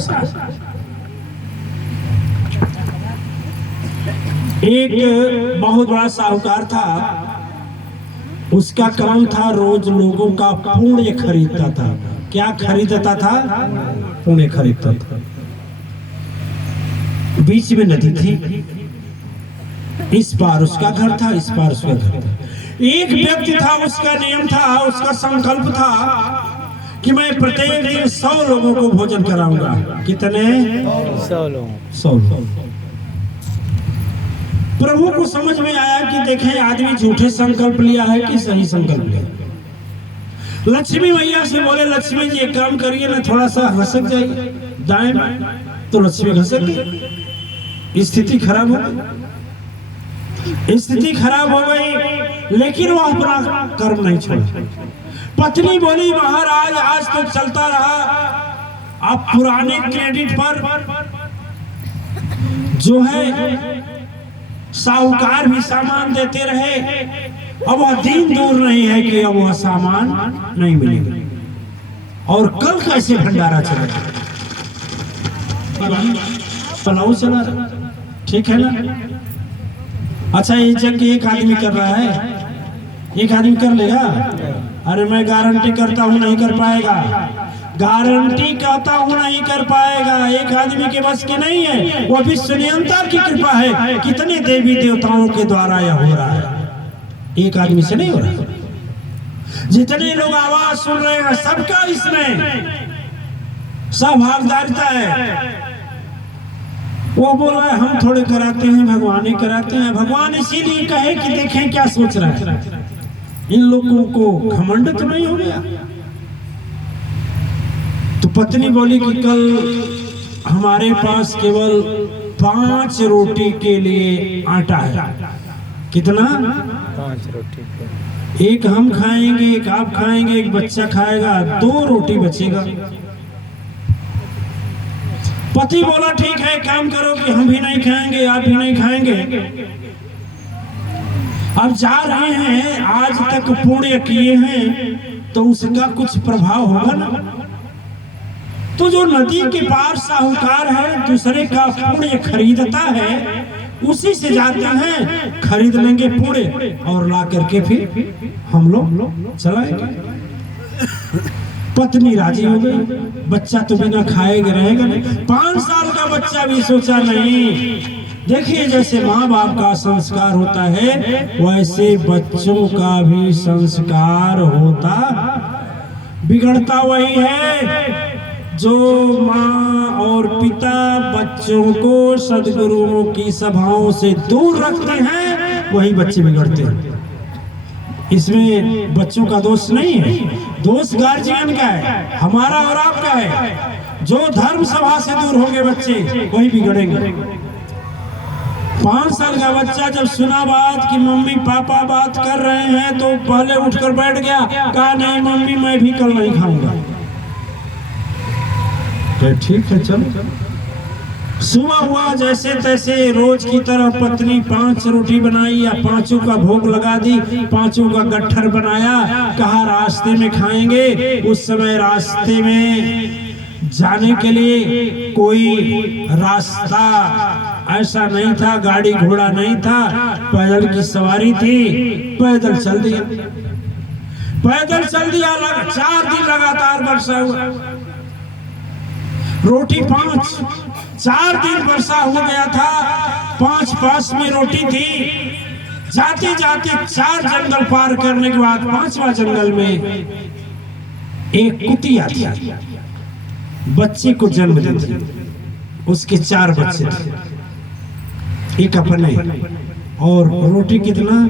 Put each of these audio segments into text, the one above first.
सा। एक बहुत बड़ा साहूकार था, उसका काम था रोज लोगों का पुण्य खरीदता था। क्या खरीदता था? पुण्य खरीदता था। बीच में नदी थी, इस पार उसका घर था, इस पार उसका घर था। एक व्यक्ति था, उसका नियम था, उसका संकल्प था कि मैं प्रत्येक दिन 100 लोगों को भोजन कराऊंगा। कितने? 100 लोग। 100 लोग। प्रभु को समझ में आया कि देखें आदमी झूठे संकल्प लिया है कि सही संकल्प लिया। लक्ष्मी मैया से बोले, लक्ष्मी जी एक काम करिए ना, थोड़ा सा घसक जाइए दाएं बाएं। तो लक्ष्मी घसक गई, स्थिति खराब हो गई। स्थिति खराब हो गई, लेकिन वो अपना कर्म नहीं छोड़ा। पत्नी बोली, महाराज आज तो चलता रहा, आप पुराने क्रेडिट पर जो है साहूकार भी सामान देते रहे, अब वह दिन दूर नहीं है कि अब वह सामान नहीं मिलेगा। और कल कैसे भंडारा चलेगा? पलाऊ चला, ठीक है ना? अच्छा, ये जग एक आदमी कर रहा है, एक आदमी कर लेगा? अरे मैं गारंटी करता हूं नहीं कर पाएगा। गारंटी कहता हूं नहीं कर पाएगा। एक आदमी के बस की नहीं है, वो विश्व नियंता की कृपा है। कितने देवी देवताओं के द्वारा यह हो रहा है, एक आदमी से नहीं हो रहा। जितने लोग आवाज सुन रहे हैं सबका इसमें सहभागिता है। वो बोल रहा है हम थोड़े कराते हैं, भगवान ही कराते हैं। भगवान इसीलिए कहे कि देखें क्या सोच रहा है, इन लोगों को घमंड तो नहीं हो गया। तो पत्नी बोली कि कल हमारे पास केवल 5 रोटी के लिए आटा है। कितना? 5 रोटी। एक हम खाएंगे, एक आप खाएंगे, एक बच्चा खाएगा, 2 रोटी बचेगा। पति बोला ठीक है, काम करो कि हम भी नहीं खाएंगे, आप भी नहीं खाएंगे। अब जा रहे हैं, आज तक पुण्य किए हैं तो उसका कुछ प्रभाव होगा ना। तो जो नदी के पार साहूकार है, दूसरे का पुण्य खरीदता है, उसी से जाते हैं, खरीद लेंगे पुण्य और ला करके फिर हम लोग चलाएंगे। पत्नी राजी हो गई, बच्चा तो बिना खाएगा रहेगा नहीं। 5 साल का बच्चा भी सोचा नहीं। देखिए जैसे माँ बाप का संस्कार होता है, वैसे बच्चों का भी संस्कार होता। बिगड़ता वही है जो माँ और पिता बच्चों को सद्गुरुओं की सभाओं से दूर रखते हैं, वही बच्चे बिगड़ते हैं। इसमें बच्चों का दोष नहीं है, दोष गार्जियन का है, हमारा और आपका है। जो धर्म सभा से दूर होंगे बच्चे, वही बिगड़ेंगे। 5 साल का बच्चा जब सुना बात कि मम्मी पापा बात कर रहे हैं, तो पहले उठकर बैठ गया, कहा नहीं मम्मी मैं भी कल नहीं खाऊंगा। ठीक है चलो। सुबह हुआ, जैसे तैसे रोज की तरह पत्नी 5 रोटी बनाई या 5 का भोग लगा दी, 5 का गट्ठर बनाया, कहा रास्ते में खाएंगे। उस समय रास्ते में जाने के लिए कोई रास्ता ऐसा नहीं था, गाड़ी घोड़ा नहीं था, पैदल की सवारी थी, पैदल चल दिया। पैदल चल दिया, 4 दिन लगातार वर्षा हुआ। रोटी 5, 4 दिन वर्षा हो गया था, 5 पास में रोटी थी। जाते जाते 4 जंगल पार करने के बाद 5वां जंगल में एक कुतिया थी, बच्चे को जन्म देती। उसके 4 बच्चे थे, एक अपने, और रोटी कितना?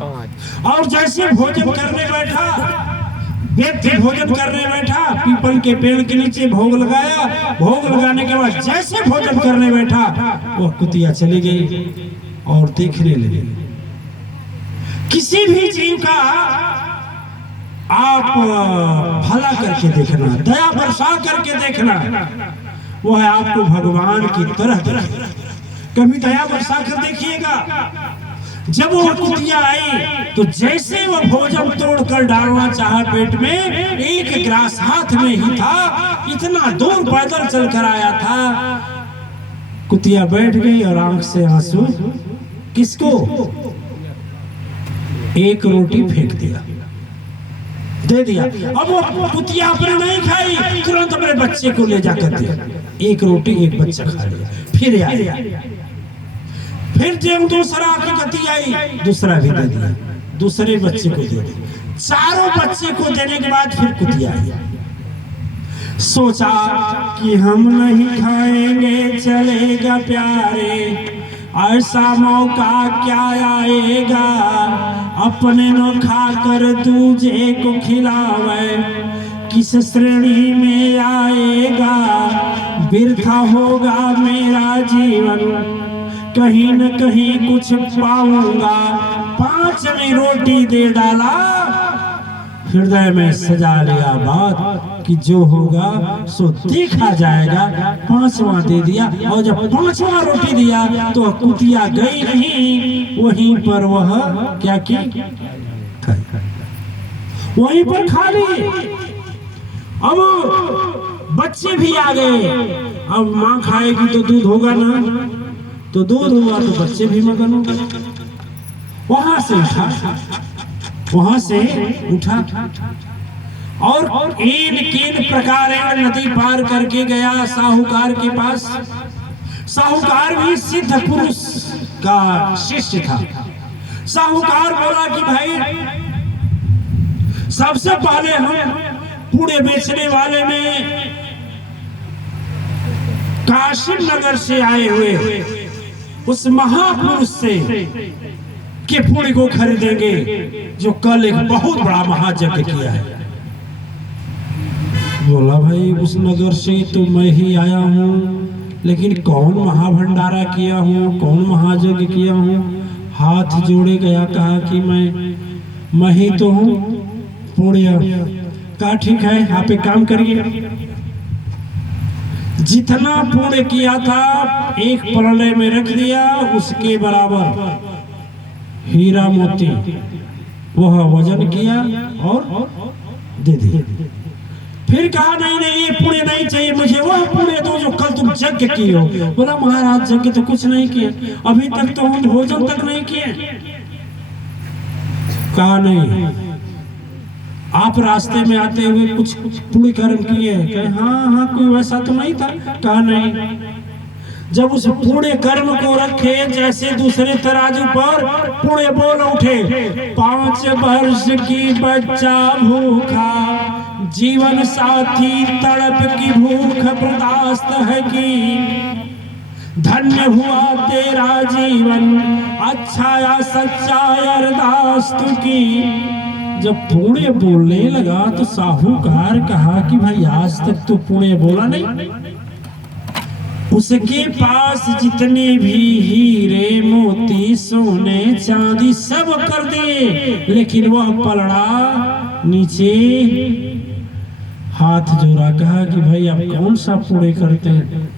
5। और जैसे भोजन करने बैठा, व्यक्ति भोजन करने बैठा, पीपल के पेड़ के नीचे भोग लगाया। भोग लगाने के बाद जैसे भोजन करने बैठा, वह कुतिया चली गई और देखने लगी। किसी भी जीव का आप भला करके देखना, दया बरसा करके देखना, वो है आपको भगवान की तरह। कभी दया बरसा कर देखिएगा, जब वो कुतिया आई तो जैसे वो भोजन तोड़कर डालना चाहा पेट में, एक ग्रास हाथ में ही था, इतना दूर पैदल चल कर आया था। कुतिया बैठ गई और आंख से आंसू, किसको? एक रोटी फेंक दिया, दे दिया। अब वो कुतिया अपने नहीं खाई, तुरंत अपने बच्चे को ले जाकर दिया। एक रोटी एक बच्चा खा लिया, फिर आया, फिर जब दूसरा की गति आई, दूसरा भी दे दिया, दूसरे बच्चे को दे दिया। चारों बच्चे को देने के बाद फिर कुतिया आई। सोचा कि हम नहीं खाएंगे चलेगा प्यारे, ऐसा मौका क्या आएगा, अपने न खाकर दूजे को खिलावे, किस श्रेणी में आएगा, बिरथा होगा मेरा जीवन, कहीं न कहीं कुछ पाऊंगा। 5वीं रोटी दे डाला, हृदय में सजा लिया बात कि जो होगा सो देखा जाएगा। 5वां दे दिया, और जब 5वां रोटी दिया तो कुतिया गई नहीं, वहीं पर वह क्या की, वहीं पर खा ली। अब बच्चे भी आ गए, अब माँ खाएगी तो दूध होगा ना, तो दूध हुआ तो बच्चे भी मगन हो गए। वहां से उठा और इन प्रकार नदी पार करके गया साहूकार के पास। साहूकार भी सिद्ध पुरुष का शिष्य था। साहूकार बोला कि भाई, सबसे पहले हम पूरे बेचने वाले में काशिम नगर से आए हुए उस महापुरुष से के पूरी को खरीदेंगे, जो कल एक बहुत बड़ा महायज्ञ किया है। बोला भाई, उस नगर से तो मैं ही आया हूँ, लेकिन कौन महाभंडारा किया हूँ, कौन महायज्ञ किया हूँ। हाथ जोड़े गया, कहा कि मैं ही तो हूँ पुण्य। कहा ठीक है, आप एक काम करिए, जितना पुण्य किया था एक पलड़े में रख दिया, उसके बराबर हीरा मोती वह वजन किया और दे दिया। फिर कहा नहीं नहीं, ये पुण्य नहीं चाहिए मुझे, वह पुण्य दो जो कल तुम यज्ञ किए हो। बोला महाराज, यज्ञ तो कुछ नहीं किए, अभी तक तो हम भोजन तक नहीं किए। कहा नहीं, आप रास्ते में आते हुए कुछ पुण्य कर्म किए? कहे हाँ, कोई वैसा तो नहीं था। कहा नहीं। जब उस पुण्य कर्म को रखे, जैसे दूसरे तराजू पर पुण्य बोल उठे, 5 वर्ष की बच्चा भूखा, जीवन साथी तड़प की भूख बर्दाश्त है की, धन्य हुआ तेरा जीवन, अच्छा या सच्चा अरदास की। जब पुण्य बोलने लगा तो साहूकार कहा कि भाई, आज तक तो पुण्य बोला नहीं। उसके पास जितने भी हीरे मोती सोने चांदी सब कर दे, लेकिन वह पलड़ा नीचे हाथ जोड़ा, कहा कि भाई आप कौन सा पुण्य करते हैं,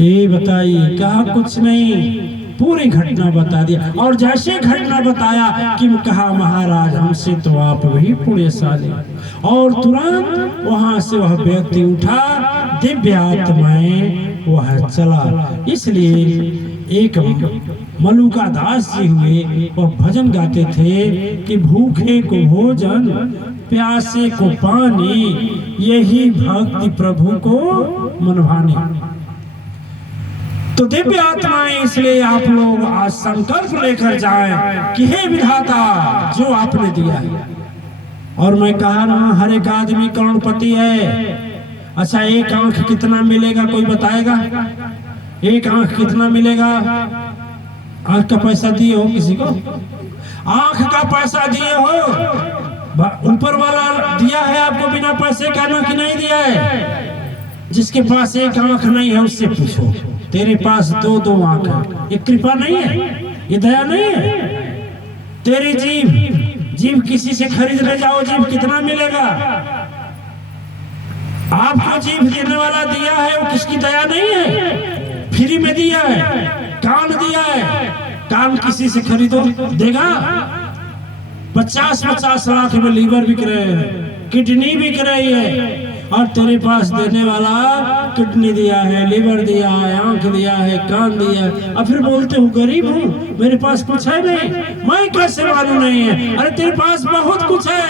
ये बताइए। कहा कुछ नहीं, पूरी घटना बता दिया। और जैसे घटना बताया कि कहा महाराज, हमसे तो आप भी पुण्यशाली। और तुरंत वहां से वह व्यक्ति उठा, दिव्य आत्माएं वह चला। इसलिए एक मलुका दास जी हुए, वह भजन गाते थे कि भूखे को भोजन, प्यासे को पानी, यही भक्ति प्रभु को मन भानी। तो दिव्य आत्माएं, इसलिए आप लोग आज संकल्प लेकर जाएं कि हे विधाता, जो आपने दिया है। और मैं कहा ना, हर एक आदमी करोड़पति है। अच्छा, एक आंख कितना मिलेगा, कोई बताएगा? एक आंख कितना मिलेगा? आंख का पैसा दिए हो किसी को? आंख का पैसा दिए हो? ऊपर वाला दिया है आपको बिना पैसे का ना कि नहीं दिया है? जिसके पास एक आंख नहीं है उससे पूछो, तेरे पास 2 आंख है, ये कृपा नहीं है? ये दया नहीं है? तेरी जीभ किसी से खरीद ले जाओ, जीभ कितना मिलेगा? आपको जीभ देने वाला दिया है, वो किसकी दया नहीं है? फ्री में दिया है। कान दिया है, जान किसी से खरीदो, देगा? 50-50 लाख में लीवर बिक रहे हैं, किडनी बिक रही है, और तेरे पास देने वाला किडनी दिया है, लीवर दिया है, आंख दिया है, कान दिया है, और फिर बोलते हो गरीब हूँ, मेरे पास कुछ है नहीं, मैं कैसे मालूम नहीं है? अरे तेरे पास बहुत कुछ है,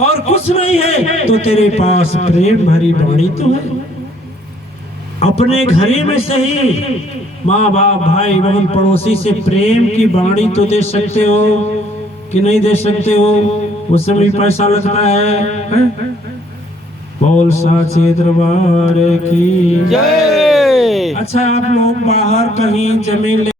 और कुछ नहीं है तो तेरे पास प्रेम भरी वाणी तो है। अपने घरे में से ही माँ बाप भाई बहन पड़ोसी से प्रेम की वाणी तो दे सकते हो कि नहीं दे सकते हो? उसमें भी पैसा लगता है? बोल साचे दरबार की जय। अच्छा, आप लोग बाहर कहीं जमीन